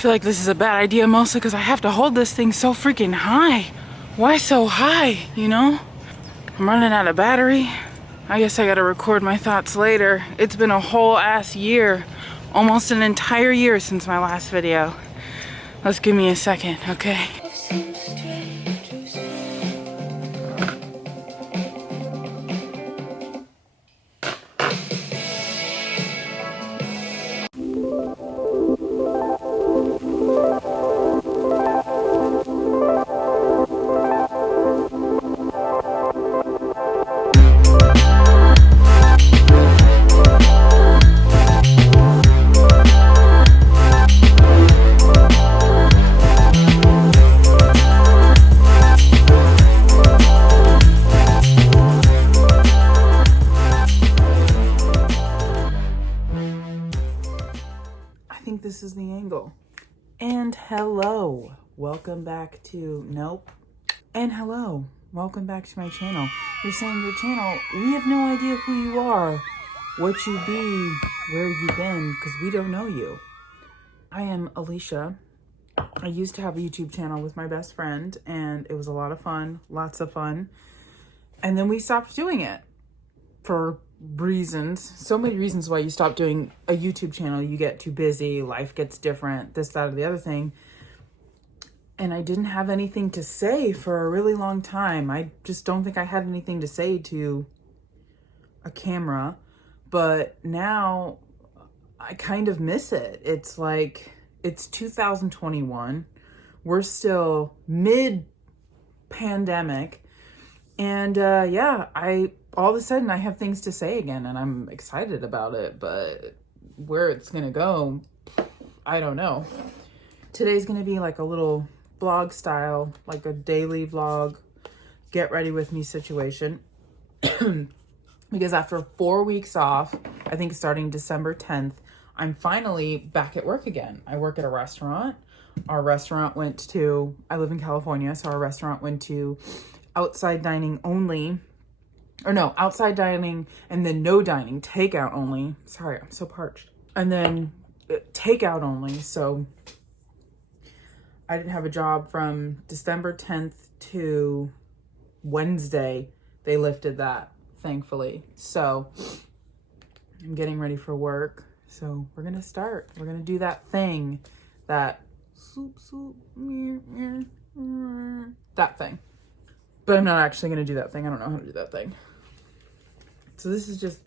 feel like this is a bad idea, mostly because I have to hold this thing so freaking high. Why so high, you know? I'm running out of battery. I guess I gotta record my thoughts later. It's been a whole ass year, almost an entire year since my last video. Let's give me a second, okay? This is the angle. And hello, welcome back to and hello, welcome back to my channel. You're saying your channel, we have no idea who you are, what you be, where you been, because we don't know you. I am Alicia. I used to have a YouTube channel with my best friend, and it was a lot of fun, lots of fun. And then we stopped doing it for reasons, so many reasons why you stop doing a YouTube channel. You get too busy, life gets different, this, that, or the other thing. And I didn't have anything to say for a really long time. I just don't think I had anything to say to a camera. But now I kind of miss it. It's like, it's 2021. We're still mid-pandemic. And yeah, all of a sudden I have things to say again, and I'm excited about it, but where it's gonna go, I don't know. Today's gonna be like a little vlog style, like a daily vlog, get ready with me situation. Because after 4 weeks off, I think starting December 10th, I'm finally back at work again. I work at a restaurant. Our restaurant I live in California, so our restaurant went to outside dining only. Or no, outside dining and then no dining, takeout only. Sorry, I'm so parched. And then takeout only. So I didn't have a job from December 10th to Wednesday. They lifted that, thankfully. So I'm getting ready for work. So we're going to start. We're going to do that thing, that thing. But I'm not actually going to do that thing. I don't know how to do that thing. So this is just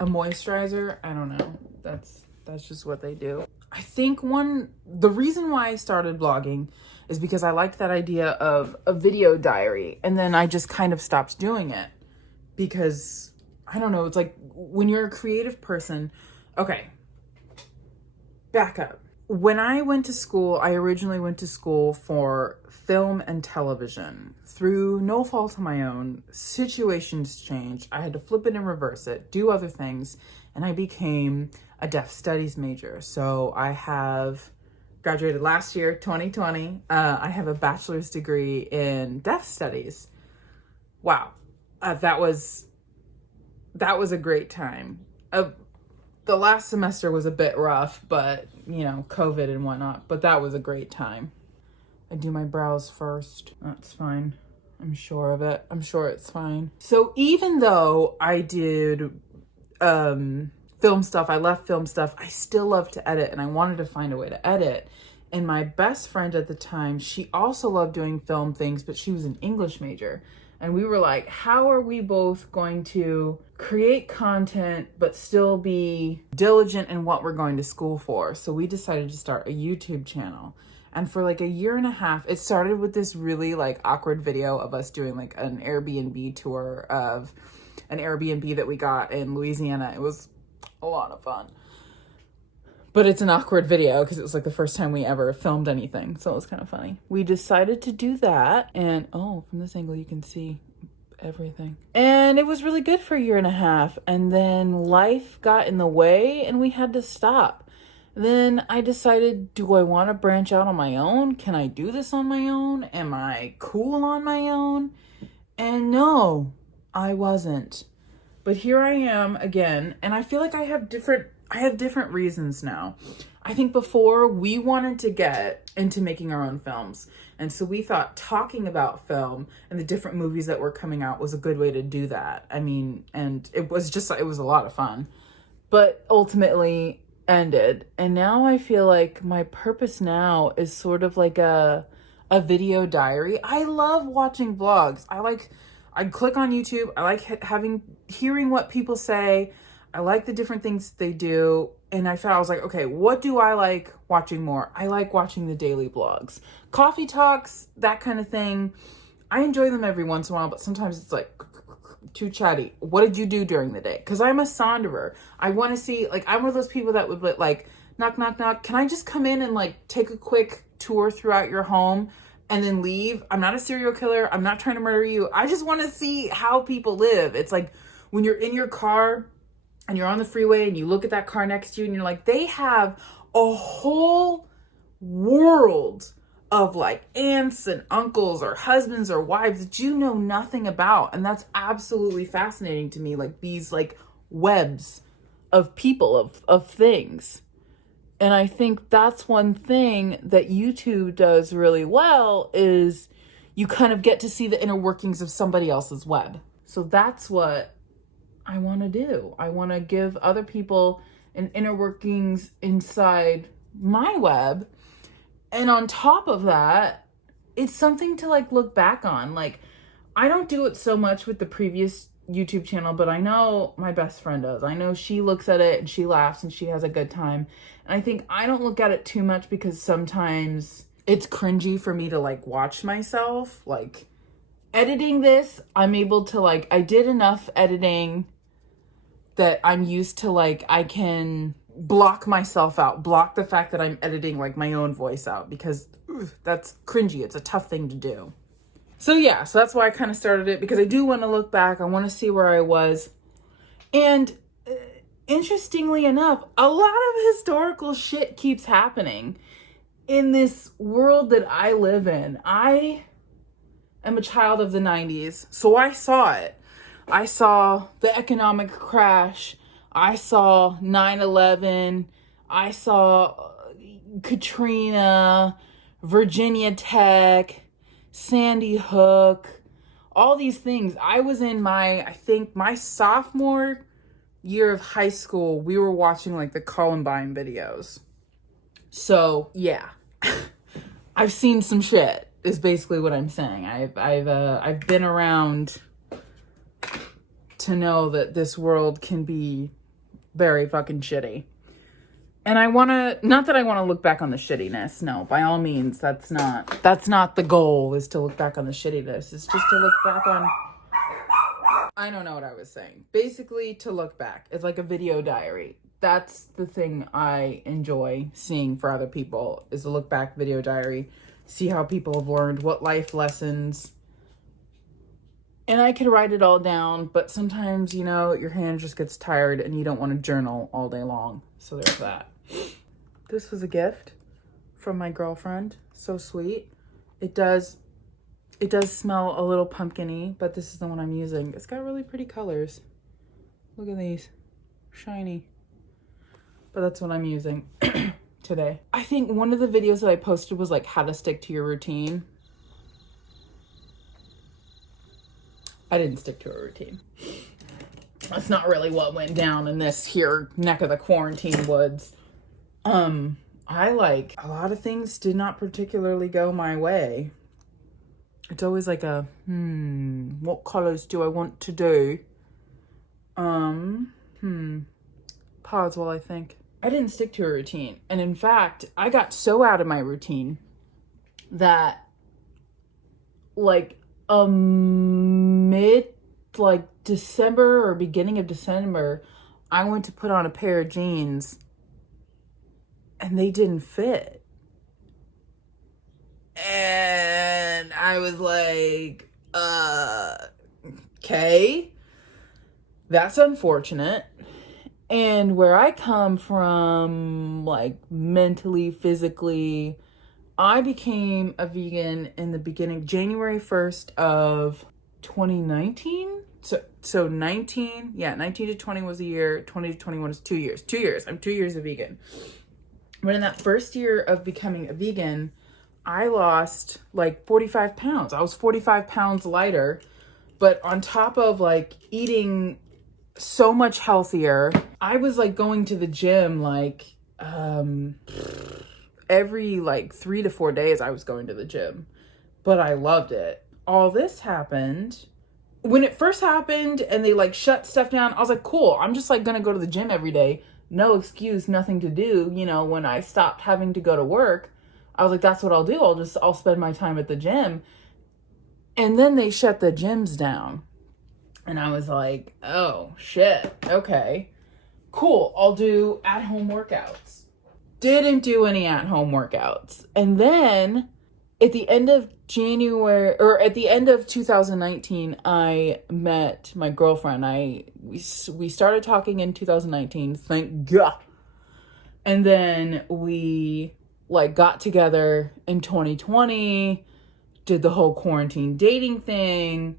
a moisturizer. I don't know. That's just what they do. I think the reason why I started vlogging is because I liked that idea of a video diary. And then I just kind of stopped doing it because, I don't know, it's like when you're a creative person. Okay, back up. When I went to school, I originally went to school for film and television. Through no fault of my own, situations changed. I had to flip it and reverse it, do other things, and I became a deaf studies major. So I have graduated last year, 2020. I have a bachelor's degree in deaf studies. Wow, that was a great time. The last semester was a bit rough, but, you know, COVID and whatnot, but that was a great time. I do my brows first. That's fine. I'm sure of it. I'm sure it's fine. So even though I did film stuff, I left film stuff, I still love to edit, and I wanted to find a way to edit. And my best friend at the time, she also loved doing film things, but she was an English major. And we were like, how are we both going to create content but still be diligent in what we're going to school for? So we decided to start a YouTube channel. And for like a year and a half, it started with this really like awkward video of us doing like an Airbnb tour of an Airbnb that we got in Louisiana. It was a lot of fun. But it's an awkward video because it was like the first time we ever filmed anything. So it was kind of funny. We decided to do that. And oh, from this angle, you can see everything. And it was really good for a year and a half. And then life got in the way and we had to stop. Then I decided, do I want to branch out on my own? Can I do this on my own? Am I cool on my own? And no, I wasn't. But here I am again. And I feel like I have different reasons now. I think before we wanted to get into making our own films. And so we thought talking about film and the different movies that were coming out was a good way to do that. I mean, and it was a lot of fun, but ultimately ended. And now I feel like my purpose now is sort of like a video diary. I love watching vlogs. I click on YouTube. I like hearing what people say. I like the different things they do. And I was like, okay, what do I like watching more? I like watching the daily vlogs. Coffee talks, that kind of thing. I enjoy them every once in a while, but sometimes it's like too chatty. What did you do during the day? Because I'm a sonderer. I want to see, like, I'm one of those people that would like, knock, knock, knock. Can I just come in and like take a quick tour throughout your home and then leave? I'm not a serial killer. I'm not trying to murder you. I just want to see how people live. It's like when you're in your car and you're on the freeway and you look at that car next to you and you're like, they have a whole world of like aunts and uncles or husbands or wives that you know nothing about. And that's absolutely fascinating to me. Like these like webs of people, of things. And I think that's one thing that YouTube does really well is you kind of get to see the inner workings of somebody else's web. So that's what I want to do. I want to give other people an inner workings inside my web. And on top of that, it's something to like look back on. Like, I don't do it so much with the previous YouTube channel, but I know my best friend does. I know she looks at it and she laughs and she has a good time. And I think I don't look at it too much because sometimes it's cringy for me to like watch myself. Like editing this, I'm able to like, I did enough editing that I'm used to like, I can block myself out, block the fact that I'm editing like my own voice out because that's cringy. It's a tough thing to do. So yeah, so that's why I kind of started it because I do want to look back. I want to see where I was. And interestingly enough, a lot of historical shit keeps happening in this world that I live in. I am a child of the 90s, so I saw it. I saw the economic crash. I saw 9/11. I saw Katrina, Virginia Tech, Sandy Hook, all these things. I was in I think my sophomore year of high school, we were watching like the Columbine videos. So yeah, I've seen some shit is basically what I'm saying. I've been around to know that this world can be very fucking shitty. And not that I want to look back on the shittiness. No, by all means, that's not the goal, is to look back on the shittiness. It's just to look back on, I don't know what I was saying. Basically, to look back. It's like a video diary. That's the thing I enjoy seeing for other people, is a look back video diary. See how people have learned, what life lessons. And I could write it all down, but sometimes, you know, your hand just gets tired and you don't want to journal all day long. So there's that. This was a gift from my girlfriend. So sweet. It does smell a little pumpkin-y, but this is the one I'm using. It's got really pretty colors. Look at these. Shiny. But that's what I'm using today. I think one of the videos that I posted was like how to stick to your routine. I didn't stick to a routine. That's not really what went down in this here neck of the quarantine woods. I like, a lot of things did not particularly go my way. It's always like a, what colors do I want to do? Pause while I think. I didn't stick to a routine. And in fact, I got so out of my routine that like mid like December or beginning of December, I went to put on a pair of jeans and they didn't fit. And I was like, okay, that's unfortunate. And where I come from, like mentally, physically, I became a vegan in the beginning, January 1st of 2019. So 19 to 20 was a year, 20 to 21 is 2 years. 2 years. I'm 2 years a vegan. But in that first year of becoming a vegan, I lost like 45 pounds. I was 45 pounds lighter. But on top of like eating so much healthier, I was like going to the gym like every like 3 to 4 days I was going to the gym. But I loved it. All this happened. When it first happened and they like shut stuff down, I was like, cool, I'm just like gonna go to the gym every day. No excuse, nothing to do. You know, when I stopped having to go to work, I was like, that's what I'll do. I'll spend my time at the gym. And then they shut the gyms down. And I was like, oh shit, okay, cool, I'll do at-home workouts. Didn't do any at-home workouts. And then at the end of January, or at the end of 2019, I met my girlfriend. We started talking in 2019, thank God. And then we like got together in 2020, did the whole quarantine dating thing,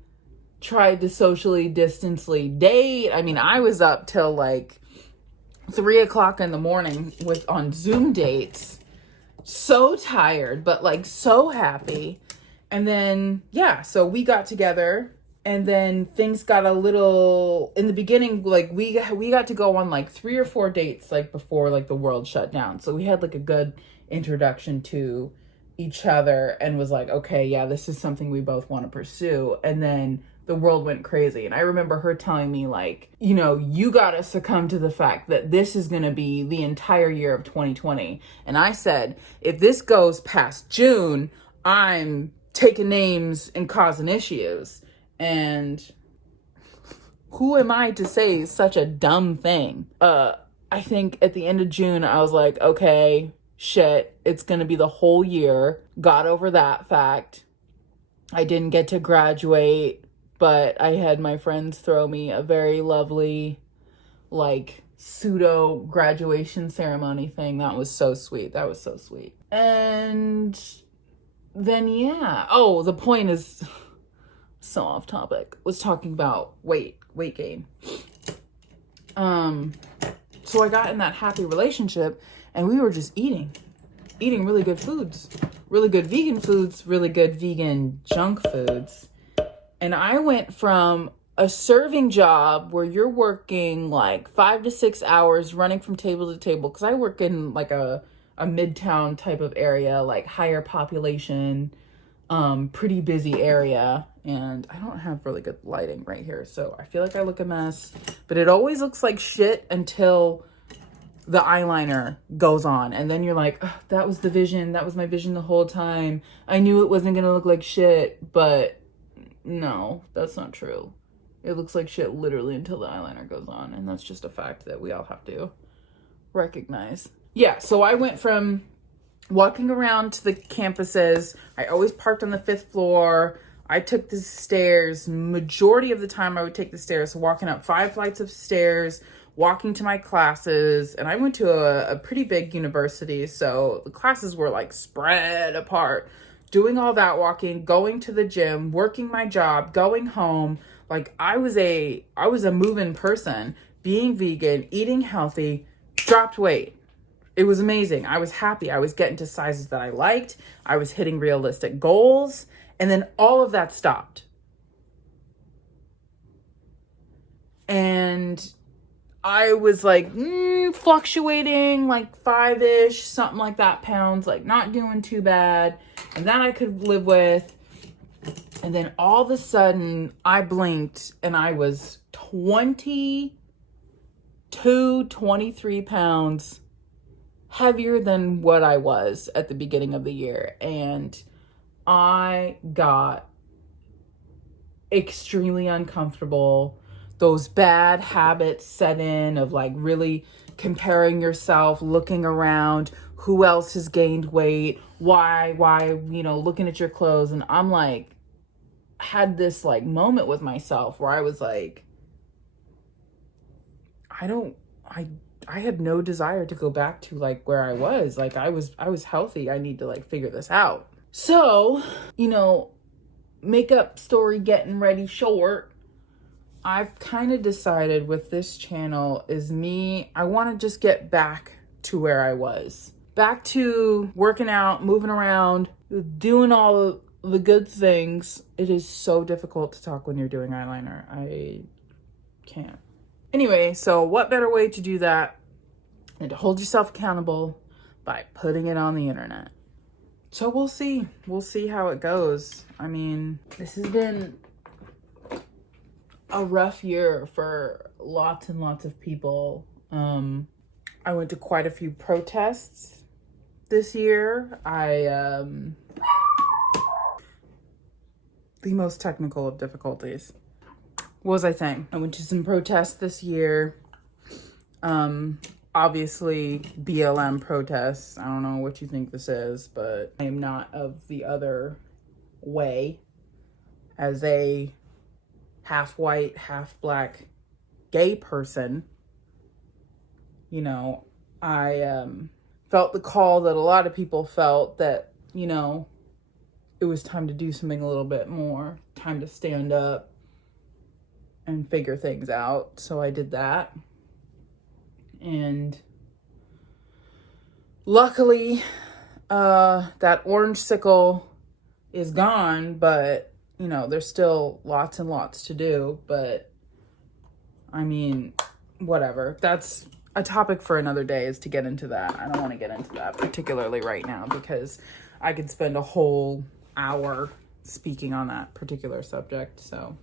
tried to socially distantly date. I mean, I was up till like 3:00 in the morning on Zoom dates. So tired, but like so happy. And then, yeah, so we got together, and then things got a little, in the beginning, like we got to go on like 3 or 4 dates, like before like the world shut down. So we had like a good introduction to each other and was like, okay, yeah, this is something we both want to pursue. And then the world went crazy. And I remember her telling me like, you know, you got to succumb to the fact that this is going to be the entire year of 2020. And I said, if this goes past June, I'm taking names and causing issues. And who am I to say such a dumb thing? I think at the end of June, I was like, okay, shit, it's going to be the whole year. Got over that fact. I didn't get to graduate, but I had my friends throw me a very lovely, like, pseudo graduation ceremony thing. That was so sweet. And then, yeah. Oh, the point is so off topic. Was talking about weight gain. So I got in that happy relationship, and we were just eating really good foods, really good vegan foods, really good vegan junk foods. And I went from a serving job where you're working like 5 to 6 hours running from table to table, because I work in like a midtown type of area, like higher population, pretty busy area. And I don't have really good lighting right here, so I feel like I look a mess, but it always looks like shit until the eyeliner goes on, and then you're like, oh, that was the vision. That was my vision the whole time. I knew it wasn't gonna look like shit, but no, that's not true. It looks like shit literally until the eyeliner goes on, and that's just a fact that we all have to recognize. Yeah, so I went from walking around to the campuses. I always parked on the 5th floor. I took the stairs. Majority of the time I would take the stairs, walking up 5 flights of stairs, walking to my classes. And I went to a pretty big university, so the classes were like spread apart. Doing all that walking, going to the gym, working my job, going home. Like I was a moving person, being vegan, eating healthy, dropped weight. It was amazing. I was happy. I was getting to sizes that I liked. I was hitting realistic goals. And then all of that stopped. And I was like fluctuating like 5-ish, something like that pounds, like not doing too bad. And that I could live with. And then all of a sudden I blinked and I was 23 pounds heavier than what I was at the beginning of the year. And I got extremely uncomfortable. Those bad habits set in of like really comparing yourself, looking around, who else has gained weight, why, you know, looking at your clothes. And I'm like, had this like moment with myself where I was like, I had no desire to go back to like where I was. Like I was healthy. I need to like figure this out. So, you know, makeup story getting ready short. I've kind of decided with this channel is me, I want to just get back to where I was. back to working out, moving around, doing all the good things. It is so difficult to talk when you're doing eyeliner. I can't. Anyway, so what better way to do that than to hold yourself accountable by putting it on the internet? So we'll see. We'll see how it goes. I mean, this has been a rough year for lots and lots of people. I went to quite a few protests this year. The most technical of difficulties. What was I saying? I went to some protests this year. Obviously BLM protests. I don't know what you think this is, but I am not of the other way. As a half white, half black gay person, you know, I felt the call that a lot of people felt, that, you know, it was time to do something a little bit more, time to stand up and figure things out. So I did that. And luckily, that orange sickle is gone, but, you know, there's still lots and lots to do. But, I mean, whatever. That's a topic for another day, is to get into that. I don't want to get into that particularly right now, because I could spend a whole hour speaking on that particular subject. So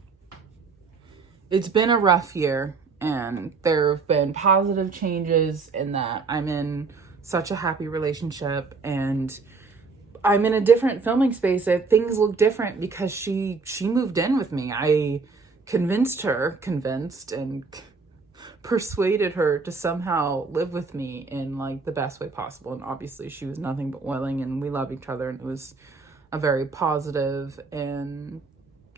it's been a rough year. And there have been positive changes in that I'm in such a happy relationship, and I'm in a different filming space. Things look different because she moved in with me. I convinced and persuaded her to somehow live with me in like the best way possible. And obviously she was nothing but willing, and we love each other, and it was a very positive and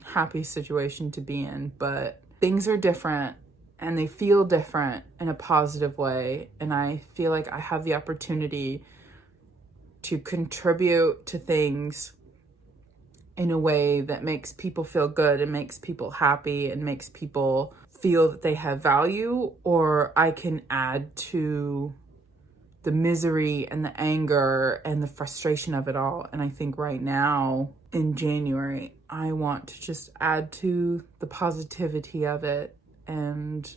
happy situation to be in. But things are different, and they feel different in a positive way. And I feel like I have the opportunity to contribute to things in a way that makes people feel good and makes people happy and makes people feel that they have value, or I can add to the misery and the anger and the frustration of it all. And I think right now in January, I want to just add to the positivity of it. And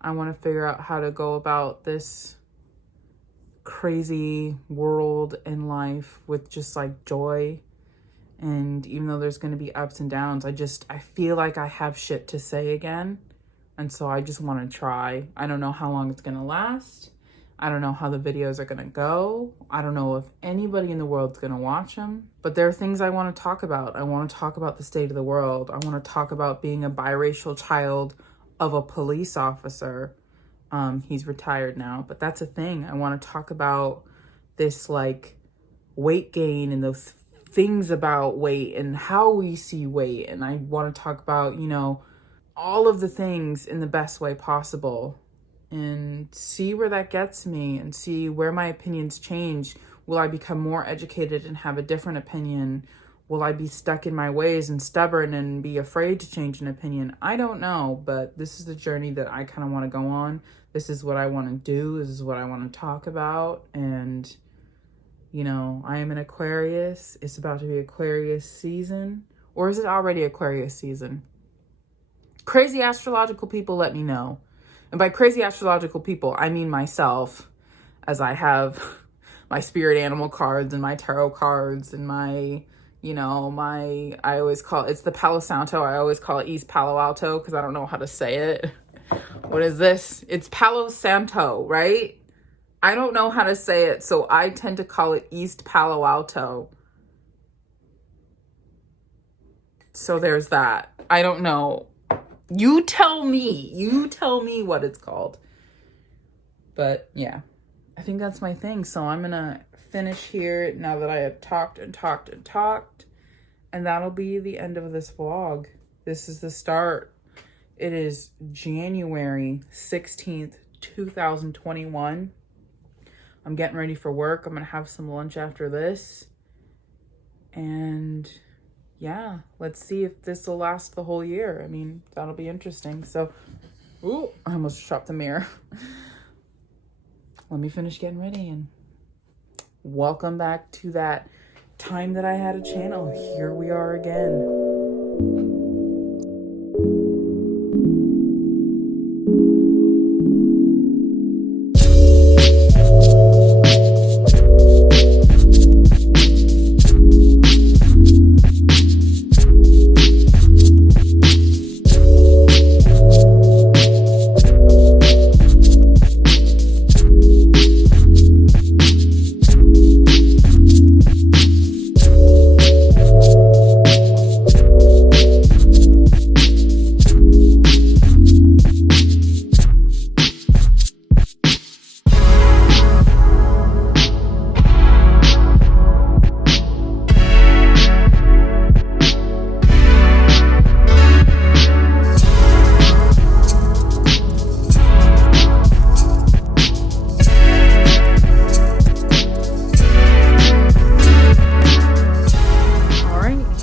I want to figure out how to go about this crazy world and life with just like joy. And even though there's going to be ups and downs, I feel like I have shit to say again. And so I just want to try. I don't know how long it's going to last. I don't know how the videos are going to go. I don't know if anybody in the world's going to watch them. But there are things I want to talk about. I want to talk about the state of the world. I want to talk about being a biracial child of a police officer. He's retired now, but that's a thing. I want to talk about this like weight gain and those things about weight and how we see weight. And I want to talk about, you know, all of the things in the best way possible, and see where that gets me, and see where my opinions change. Will I become more educated and have a different opinion? Will I be stuck in my ways and stubborn and be afraid to change an opinion? I don't know, but this is the journey that I kind of want to go on. This is what I want to do. This is what I want to talk about. And, you know, I am an Aquarius. It's about to be Aquarius season. Or is it already Aquarius season? Crazy astrological people, let me know. And by crazy astrological people, I mean myself, as I have my spirit animal cards and my tarot cards and my, you know, I always call it's the Palo Santo. I always call it East Palo Alto because I don't know how to say it. What is this? It's Palo Santo, right? I don't know how to say it, so I tend to call it East Palo Alto. So there's that. I don't know. You tell me what it's called. But yeah, I think that's my thing. So I'm gonna finish here now that I have talked. And that'll be the end of this vlog. This is the start. It is January 16th, 2021. I'm getting ready for work. I'm gonna have some lunch after this. And yeah, let's see if this will last the whole year. I mean, that'll be interesting. So, ooh, I almost dropped the mirror. Let me finish getting ready and Welcome back to that time that I had a channel. Here we are again.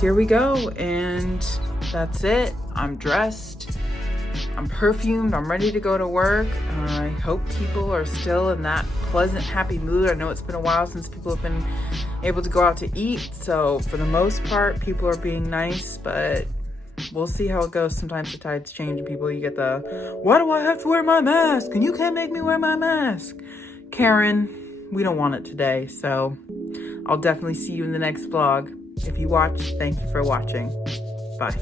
Here we go, and that's it. I'm dressed, I'm perfumed, I'm ready to go to work. I hope people are still in that pleasant, happy mood. I know it's been a while since people have been able to go out to eat, so for the most part, people are being nice, but we'll see how it goes. Sometimes the tides change and people, you get the, why do I have to wear my mask? And you can't make me wear my mask. Karen, we don't want it today, so I'll definitely see you in the next vlog. If you watch, thank you for watching. Bye.